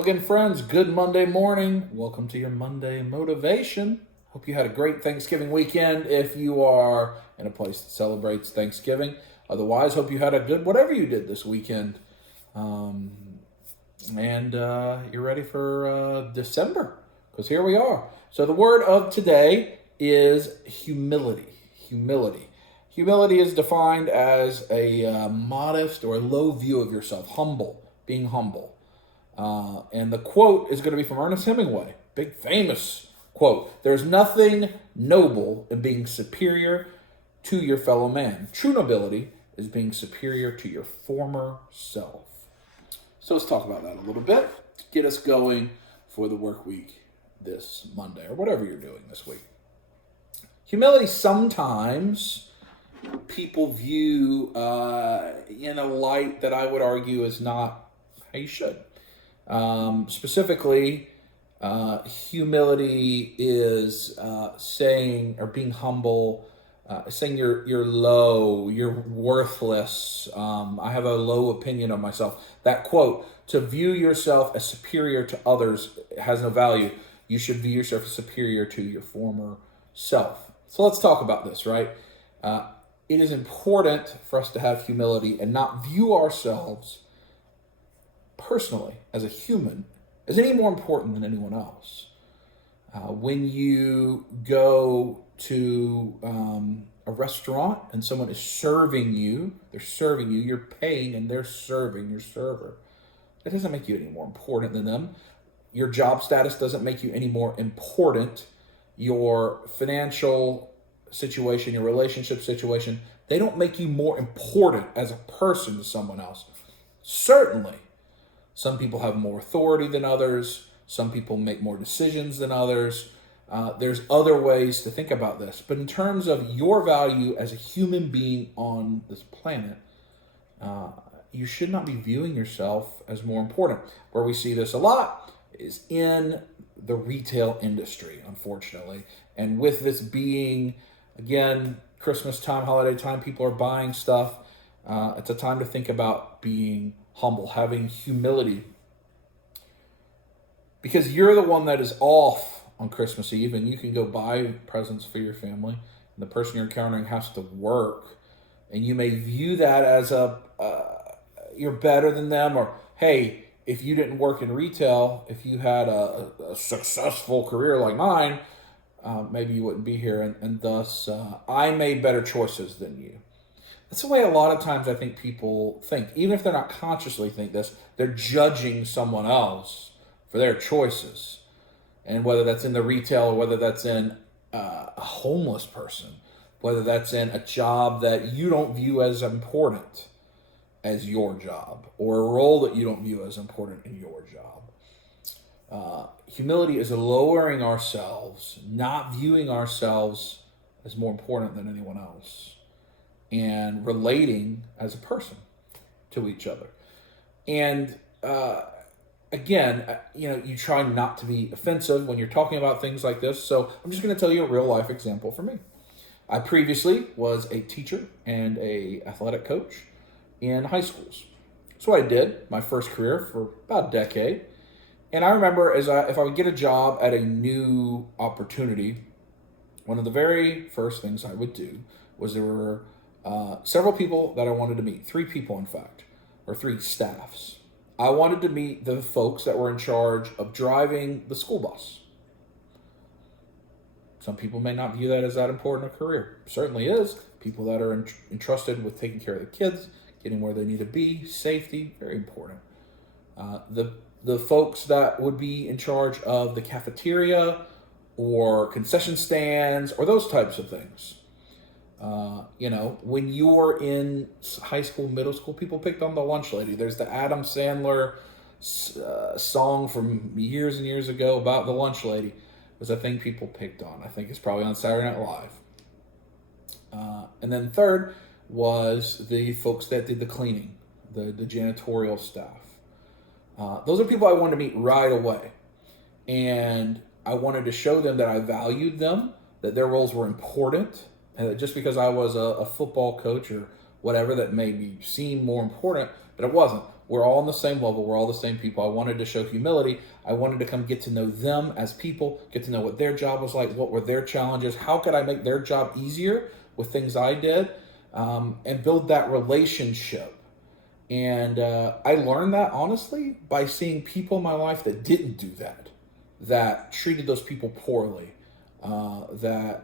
Hello again, friends. Good Monday morning. Welcome to your Monday motivation. Hope you had a great Thanksgiving weekend if you are in a place that celebrates Thanksgiving. Otherwise, hope you had a good whatever you did this weekend. And you're ready for December, because here we are. So the word of today is humility. Humility. Humility is defined as a modest or low view of yourself, humble, being humble. And the quote is going to be from Ernest Hemingway, big famous quote. There's nothing noble in being superior to your fellow man. True nobility is being superior to your former self. So let's talk about that a little bit to get us going for the work week this Monday or whatever you're doing this week. Humility sometimes people view in a light that I would argue is not how you should. Specifically, humility is saying or being humble, saying you're low, you're worthless. I have a low opinion of myself. That quote, to view yourself as superior to others has no value. You should view yourself as superior to your former self. So let's talk about this, right? It is important for us to have humility and not view ourselves personally as a human as any more important than anyone else. When you go to a restaurant and someone is serving you, you're paying and they're serving your server. That doesn't make you any more important than them. Your job status doesn't make you any more important. Your financial situation, your relationship situation, they don't make you more important as a person to someone else. Certainly, some people have more authority than others. Some people make more decisions than others. There's other ways to think about this. But in terms of your value as a human being on this planet, you should not be viewing yourself as more important. Where we see this a lot is in the retail industry, unfortunately. And with this being, again, Christmas time, holiday time, people are buying stuff. It's a time to think about being humble, having humility. Because you're the one that is off on Christmas Eve and you can go buy presents for your family. And the person you're encountering has to work. And you may view that as you're better than them, or, hey, if you didn't work in retail, if you had a successful career like mine, maybe you wouldn't be here. And thus, I made better choices than you. That's the way a lot of times I think people think. Even if they're not consciously think this, they're judging someone else for their choices. And whether that's in the retail or whether that's in a homeless person, whether that's in a job that you don't view as important as your job, or a role that you don't view as important in your job. Humility is lowering ourselves, not viewing ourselves as more important than anyone else, and relating as a person to each other. And again, you try not to be offensive when you're talking about things like this. So I'm just going to tell you a real life example for me. I previously was a teacher and a athletic coach in high schools. That's what I did my first career for about a decade. And I remember if I would get a job at a new opportunity, one of the very first things I would do was there were several people that I wanted to meet, 3 people in fact, or 3 staffs. I wanted to meet the folks that were in charge of driving the school bus. Some people may not view that as that important a career. Certainly is. People that are entrusted with taking care of the kids, getting where they need to be, safety, very important. The folks that would be in charge of the cafeteria or concession stands or those types of things. When you're in high school, middle school, people picked on the lunch lady. There's the Adam Sandler song from years and years ago about the lunch lady. It was a thing people picked on. I think it's probably on Saturday Night Live. And then third was the folks that did the cleaning, the janitorial staff. Those are people I wanted to meet right away. And I wanted to show them that I valued them, that their roles were important, and that just because I was a football coach or whatever that made me seem more important, but it wasn't. We're all on the same level. We're all the same people. I wanted to show humility. I wanted to come get to know them as people, get to know what their job was like, what were their challenges, how could I make their job easier with things I did, and build that relationship. And I learned that, honestly, by seeing people in my life that didn't do that treated those people poorly, that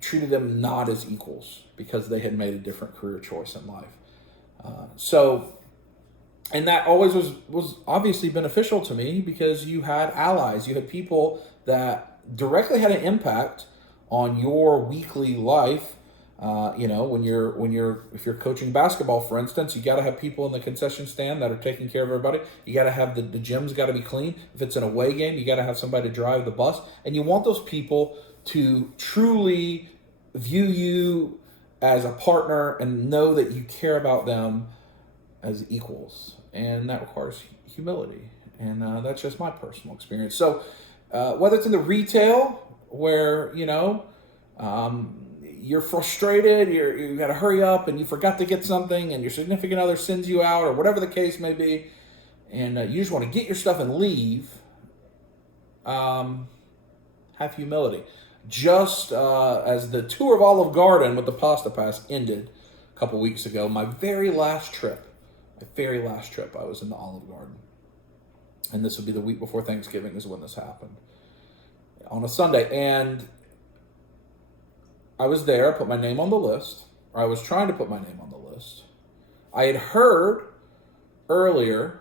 treated them not as equals because they had made a different career choice in life. And that always was obviously beneficial to me because you had allies, you had people that directly had an impact on your weekly life. If you're coaching basketball, for instance, you got to have people in the concession stand that are taking care of everybody. You got to have the gym's got to be clean. If it's an away game, you got to have somebody to drive the bus, and you want those people to truly view you as a partner and know that you care about them as equals. And that requires humility. And that's just my personal experience. So whether it's in the retail where, you're frustrated, you got to hurry up and you forgot to get something and your significant other sends you out or whatever the case may be, and you just want to get your stuff and leave, have humility. Just as the tour of Olive Garden with the Pasta Pass ended a couple weeks ago, my very last trip, I was in the Olive Garden. And this would be the week before Thanksgiving is when this happened. On a Sunday. And I was there, I put my name on the list, or I was trying to put my name on the list. I had heard earlier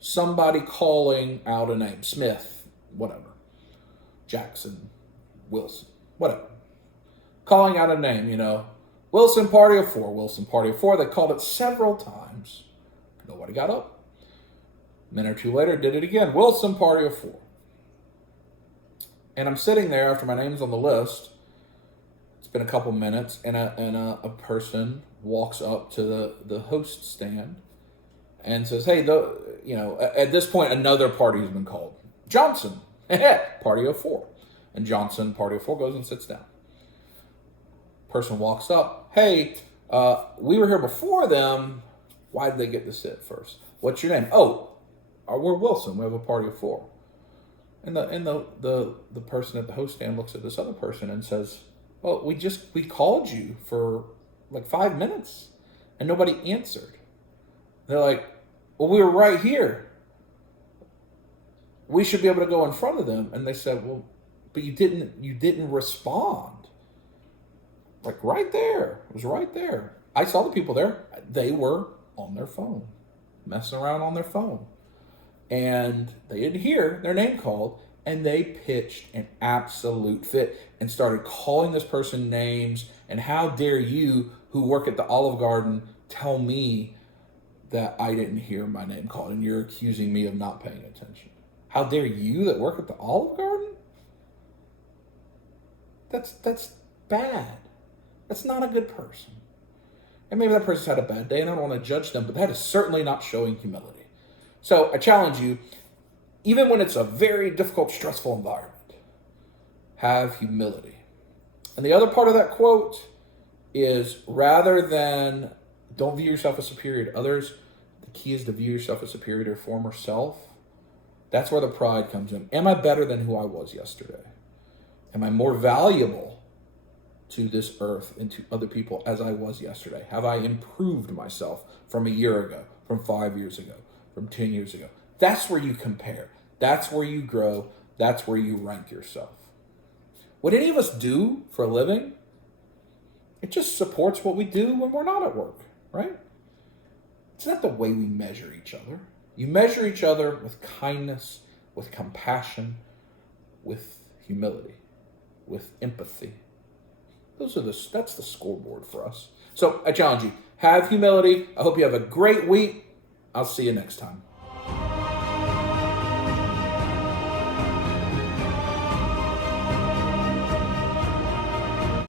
somebody calling out a name, Smith, whatever, Jackson, Wilson, whatever. Calling out a name, Wilson, party of four, Wilson, party of four. They called it several times. Nobody got up. A minute or two later, did it again. Wilson, party of four. And I'm sitting there after my name's on the list. It's been a couple minutes, and a person walks up to the host stand and says, "Hey, at this point, another party has been called. Johnson, party of four." And Johnson, party of four, goes and sits down. Person walks up, "Hey, we were here before them. Why did they get to sit first? What's your name?" "Oh, we're Wilson. We have a party of four." And the person at the host stand looks at this other person and says, "Well, we called you for like 5 minutes and nobody answered." They're like, "Well, we were right here. We should be able to go in front of them." And they said, "Well, but you didn't respond." Like right there. It was right there. I saw the people there. They were on their phone, messing around on their phone. And they didn't hear their name called, and they pitched an absolute fit and started calling this person names. And how dare you, who work at the Olive Garden, tell me that I didn't hear my name called, and you're accusing me of not paying attention? How dare you that work at the Olive Garden? That's bad. That's not a good person. And maybe that person's had a bad day, and I don't want to judge them, but that is certainly not showing humility. So I challenge you, even when it's a very difficult, stressful environment, have humility. And the other part of that quote is, rather than don't view yourself as superior to others, the key is to view yourself as superior to your former self. That's where the pride comes in. Am I better than who I was yesterday? Am I more valuable to this earth and to other people as I was yesterday? Have I improved myself from a year ago, from 5 years ago, from 10 years ago? That's where you compare. That's where you grow. That's where you rank yourself. What any of us do for a living, it just supports what we do when we're not at work, right? It's not the way we measure each other. You measure each other with kindness, with compassion, with humility, with empathy. That's the scoreboard for us. So I challenge you, have humility. I hope you have a great week. I'll see you next time.